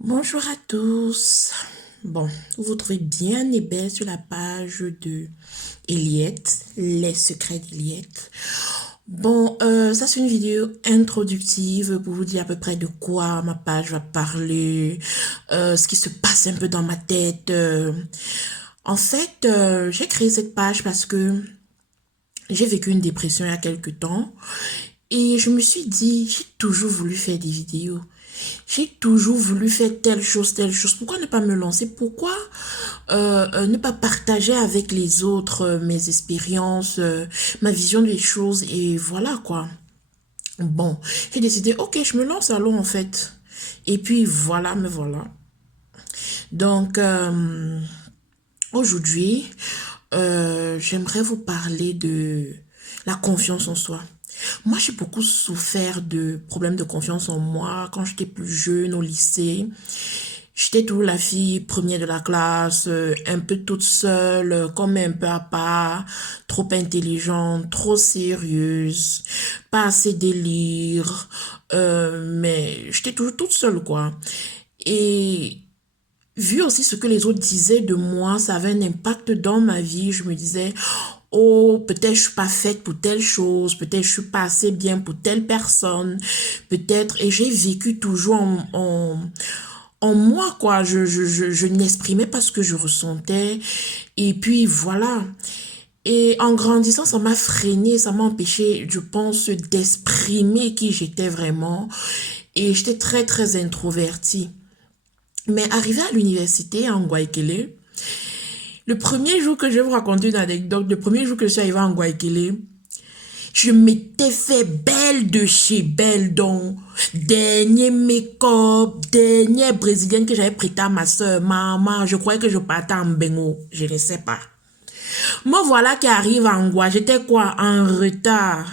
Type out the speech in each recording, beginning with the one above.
Bonjour à tous. Bon, vous vous trouvez bien et belle sur la page de Eliette, les secrets d'Eliette. Bon, ça c'est une vidéo introductive pour vous dire à peu près de quoi ma page va parler, ce qui se passe un peu dans ma tête. En fait, j'ai créé cette page parce que j'ai vécu une dépression il y a quelques temps et je me suis dit, j'ai toujours voulu faire des vidéos. J'ai toujours voulu faire telle chose, telle chose. Pourquoi ne pas me lancer? Pourquoi ne pas partager avec les autres mes expériences, ma vision des choses et voilà quoi. Bon, j'ai décidé, ok, je me lance alors en fait. Et puis voilà, me voilà. Donc aujourd'hui, j'aimerais vous parler de la confiance en soi. Moi, j'ai beaucoup souffert de problèmes de confiance en moi quand j'étais plus jeune au lycée. J'étais toujours la fille première de la classe, un peu toute seule, comme un peu à part, trop intelligente, trop sérieuse, pas assez délire, mais j'étais toujours toute seule, quoi. Et vu aussi ce que les autres disaient de moi, ça avait un impact dans ma vie. Je me disais, oh, peut-être je suis pas faite pour telle chose, peut-être je suis pas assez bien pour telle personne, peut-être. Et j'ai vécu toujours en moi, quoi. Je n'exprimais pas ce que je ressentais. Et puis voilà. Et en grandissant, ça m'a freiné, ça m'a empêché, je pense, d'exprimer qui j'étais vraiment. Et j'étais très, très introvertie. Mais arrivé à l'université en Guayaquil, le premier jour que je vais vous raconter une anecdote, le premier jour que je suis arrivée en Guayaquil, je m'étais fait belle de chez belle, donc dernier make-up, dernière brésilienne que j'avais prêté à ma soeur. Maman, je croyais que je partais en Bengo, je ne sais pas. Moi voilà qui arrive en Gua, j'étais quoi en retard.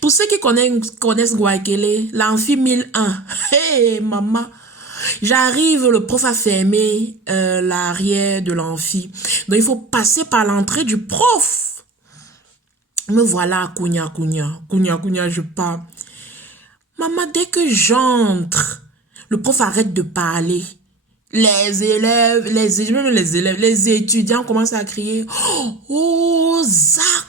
Pour ceux qui connaissent Guayaquil, l'amphi 1001. Hey maman, j'arrive, le prof a fermé l'arrière de l'amphi. Donc il faut passer par l'entrée du prof. Me voilà, Kounia, je pars. Maman, dès que j'entre, le prof arrête de parler. Les étudiants commencent à crier, oh, Zach.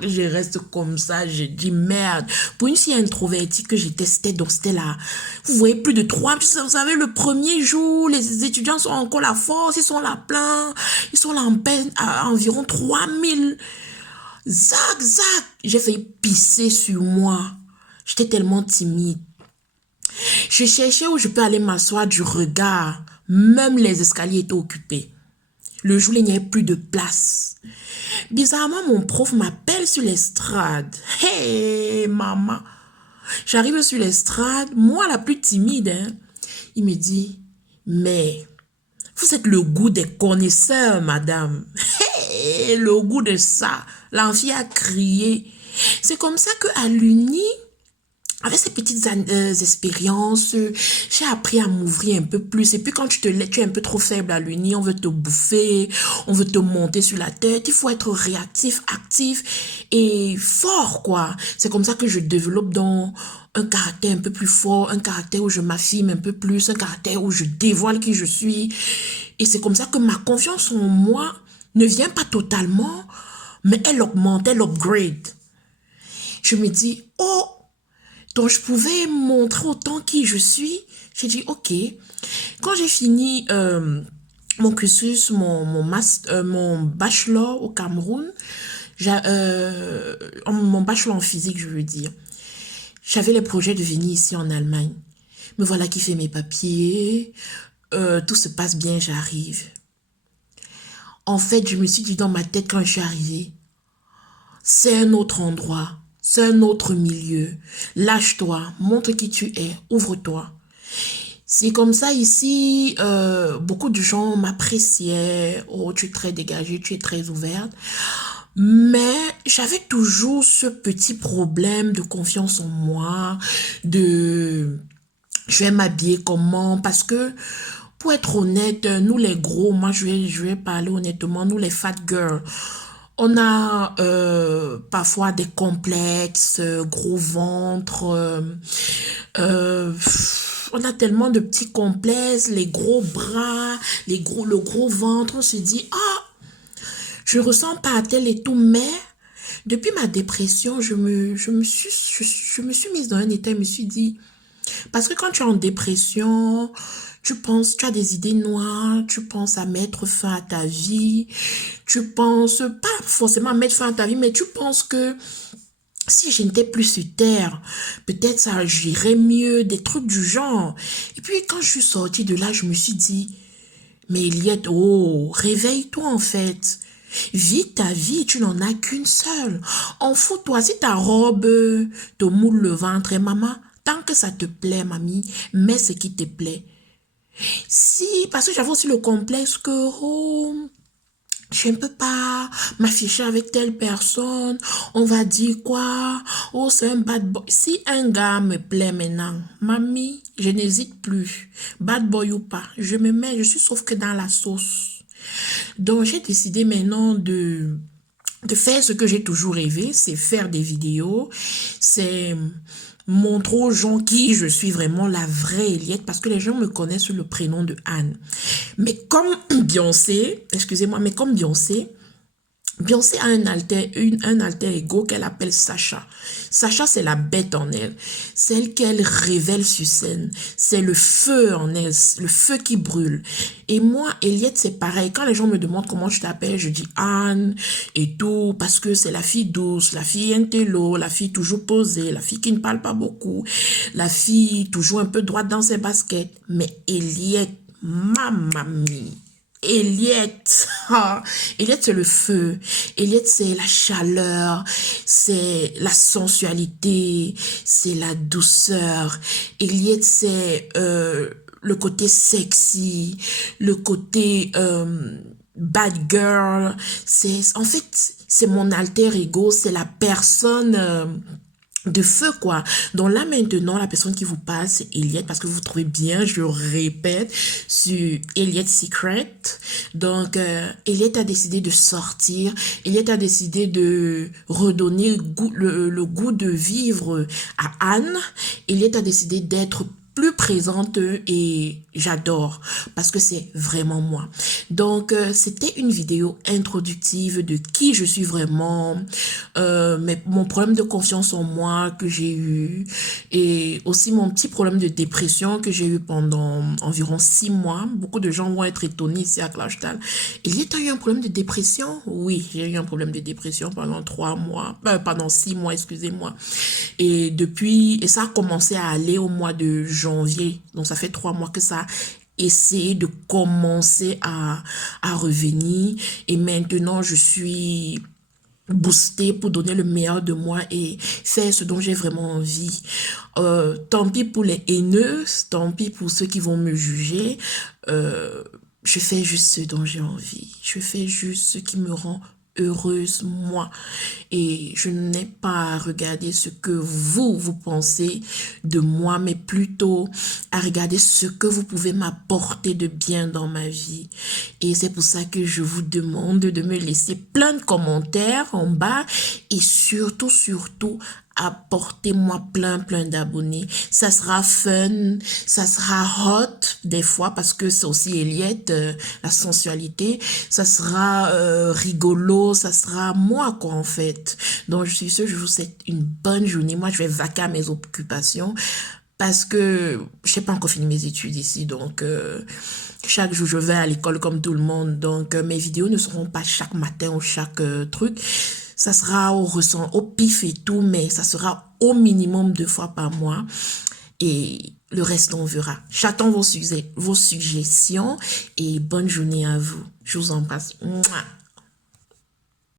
Je reste comme ça, je dis merde. Pour une fille introvertie que j'étais, c'était là. Vous voyez, plus de trois, vous savez, le premier jour, les étudiants sont encore la force, ils sont là plein, ils sont là en peine à environ 3000. Zach, j'ai failli pisser sur moi. J'étais tellement timide. Je cherchais où je peux aller m'asseoir du regard. Même les escaliers étaient occupés. Le jour, il n'y avait plus de place. Bizarrement, mon prof m'appelle sur l'estrade. Hey, maman. J'arrive sur l'estrade, moi la plus timide. Hein. Il me dit, mais vous êtes le goût des connaisseurs, madame. Hey, le goût de ça. L'enfant a crié. C'est comme ça qu'à l'Uni, avec ces petites expériences, j'ai appris à m'ouvrir un peu plus. Et puis quand tu es un peu trop faible à l'Uni, on veut te bouffer, on veut te monter sur la tête. Il faut être réactif, actif et fort, quoi. C'est comme ça que je développe dans un caractère un peu plus fort, un caractère où je m'affirme un peu plus, un caractère où je dévoile qui je suis. Et c'est comme ça que ma confiance en moi ne vient pas totalement, mais elle augmente, elle upgrade. Je me dis, oh, donc je pouvais montrer autant qui je suis. J'ai dit, ok. Quand j'ai fini mon cursus, mon bachelor au Cameroun, mon bachelor en physique, je veux dire, j'avais les projets de venir ici en Allemagne. Me voilà qui fait mes papiers, tout se passe bien, j'arrive. En fait, je me suis dit dans ma tête quand je suis arrivée, c'est un autre endroit, c'est un autre milieu. Lâche-toi, montre qui tu es, ouvre-toi. C'est comme ça ici, beaucoup de gens m'appréciaient. Oh, tu es très dégagée, tu es très ouverte. Mais j'avais toujours ce petit problème de confiance en moi, de je vais m'habiller comment, parce que pour être honnête, nous les gros, moi je vais parler honnêtement, nous les fat girls, on a parfois des complexes, gros ventre, euh, on a tellement de petits complexes, les gros bras, le gros ventre, on se dit, ah, je ressens pas tel et tout, mais depuis ma dépression, je me suis mise dans un état, je me suis dit, parce que quand tu es en dépression, tu as des idées noires, tu penses à mettre fin à ta vie, tu penses pas forcément à mettre fin à ta vie, mais tu penses que si je n'étais plus sur terre, peut-être ça irait mieux, des trucs du genre. Et puis quand je suis sortie de là, je me suis dit, mais Eliette, oh, réveille-toi en fait. Vis ta vie, tu n'en as qu'une seule. En fous-toi, si ta robe te moule le ventre, et maman, tant que ça te plaît, mamie, mets ce qui te plaît. Si, parce que j'avais aussi le complexe que, oh, je ne peux pas m'afficher avec telle personne. On va dire quoi? Oh, c'est un bad boy. Si un gars me plaît maintenant, mamie, je n'hésite plus. Bad boy ou pas, je me mets, je suis sauf que dans la sauce. Donc, j'ai décidé maintenant de faire ce que j'ai toujours rêvé, c'est faire des vidéos, c'est montrer aux gens qui je suis vraiment la vraie Eliette, parce que les gens me connaissent sous le prénom de Anne. Mais comme Beyoncé, excusez-moi, mais comme Beyoncé a un alter ego qu'elle appelle Sacha. Sacha, c'est la bête en elle. Celle qu'elle révèle sur scène. C'est le feu en elle, le feu qui brûle. Et moi, Eliette, c'est pareil. Quand les gens me demandent comment je t'appelle, je dis Anne et tout, parce que c'est la fille douce, la fille intello, la fille toujours posée, la fille qui ne parle pas beaucoup, la fille toujours un peu droite dans ses baskets. Mais Eliette, ma mamie. Eliette, Eliette c'est le feu, Eliette c'est la chaleur, c'est la sensualité, c'est la douceur, Eliette c'est le côté sexy, le côté bad girl, en fait c'est mon alter ego, c'est la personne de feu quoi. Donc là maintenant la personne qui vous parle c'est Eliette parce que vous trouvez bien, je répète, sur Eliette Secret. Donc Eliette a décidé de sortir, Eliette a décidé de redonner le goût de vivre à Anne. Eliette a décidé d'être plus présente et j'adore parce que c'est vraiment moi. Donc c'était une vidéo introductive de qui je suis vraiment, mais mon problème de confiance en moi que j'ai eu et aussi mon petit problème de dépression que j'ai eu pendant environ 6 mois. Beaucoup de gens vont être étonnés ici à Clashtal. Il y a eu un problème de dépression? Oui, j'ai eu un problème de dépression pendant 3 mois, pendant 6 mois, excusez-moi. Et depuis, et ça a commencé à aller au mois de janvier. Donc ça fait 3 mois que ça a essayé de commencer à revenir. Et maintenant, je suis boostée pour donner le meilleur de moi et faire ce dont j'ai vraiment envie. Tant pis pour les haineux, tant pis pour ceux qui vont me juger. Je fais juste ce dont j'ai envie. Je fais juste ce qui me rend heureuse, moi. Et je n'ai pas à regarder ce que vous pensez de moi, mais plutôt à regarder ce que vous pouvez m'apporter de bien dans ma vie. Et c'est pour ça que je vous demande de me laisser plein de commentaires en bas et surtout, apportez-moi plein d'abonnés. Ça sera fun, ça sera hot des fois parce que c'est aussi Eliette, la sensualité. Ça sera rigolo, ça sera moi quoi en fait. Donc je suis sûre, je vous souhaite une bonne journée. Moi je vais vaquer à mes occupations parce que je n'ai pas encore fini mes études ici. Donc chaque jour je vais à l'école comme tout le monde. Donc mes vidéos ne seront pas chaque matin ou chaque truc. Ça sera au pif et tout, mais ça sera au minimum 2 fois par mois. Et le reste, on verra. J'attends vos suggestions et bonne journée à vous. Je vous embrasse. Mouah.